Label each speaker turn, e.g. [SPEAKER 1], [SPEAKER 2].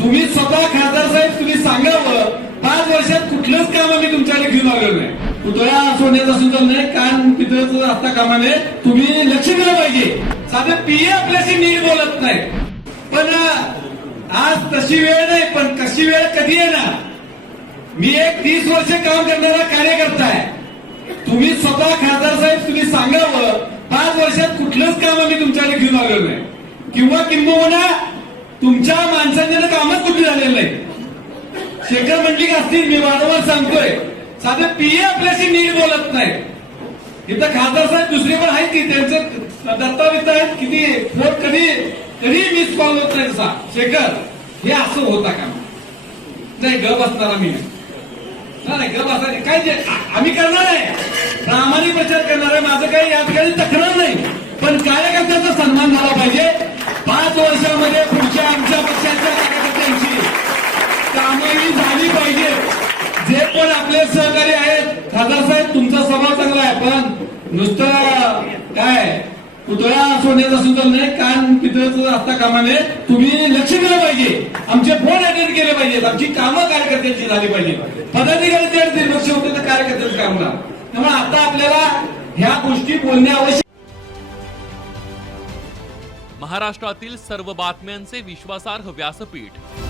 [SPEAKER 1] तुम्ही स्वतः खासदार साहेब तुम्ही सांगावं. पाच वर्षात कुठलंच काम आम्ही तुमच्याकडे घेऊन आलेलो नाही. पुतळा सोन्याचा सुद्धा नाही कान पितळाचं असता कामाने तुम्ही लक्ष दिलं पाहिजे. साधं पीए आपल्याशी नीट बोलत नाही. पण आज तशी वेळ नाही पण कशी वेळ कधी येणार? मी एक तीस वर्ष काम करणारा कार्यकर्ता आहे. तुम्ही स्वतः खासदार साहेब तुम्ही सांगावं. पाच वर्षात कुठलंच काम आम्ही तुमच्याकडे घेऊन आलेलो नाही. किंवा किंबहुना तुमच्या माणसांच्या कामच कुठे झालेलं नाही. शेखर मंडलिक असतील मी वारंवार सांगतोय. साधे पीए आपल्याशी नीट बोलत नाही इथं खासदार साहेब दुसरे पण आहेत की त्यांचे दत्तावेज आहेत किती फोन कधी कधी मिस कॉल होत नाही तसा. शेखर हे असं होता का? नाही गप असताना मी नाही. गप ग काय जे आम्ही करणार आहे. प्रामाणिक प्रचार करणार आहे. माझं काही या ठिकाणी तक्रार नाही. पण कार्यकर्त्याचा सन्मान झाला पाहिजे. आपले सहकारी आहेत. खासदार साहेब तुमचा स्वभाव चांगला आहे पण नुसतं काय पुतळा सोन्याचा सुद्धा नाही कान पितळाचं असता कामाने तुम्ही लक्ष दिलं पाहिजे. आमचे फोन अटेंड केले पाहिजेत. आमची कामं कार्यकर्त्यांची झाली पाहिजे पदाधिकारी जर दुर्लक्ष होते तर कार्यकर्त्यांचं काम त्यामुळे आता आपल्याला ह्या गोष्टी बोलणे आवश्यक
[SPEAKER 2] महाराष्ट्रातील सर्व बातम्यांचे विश्वासार्ह व्यासपीठ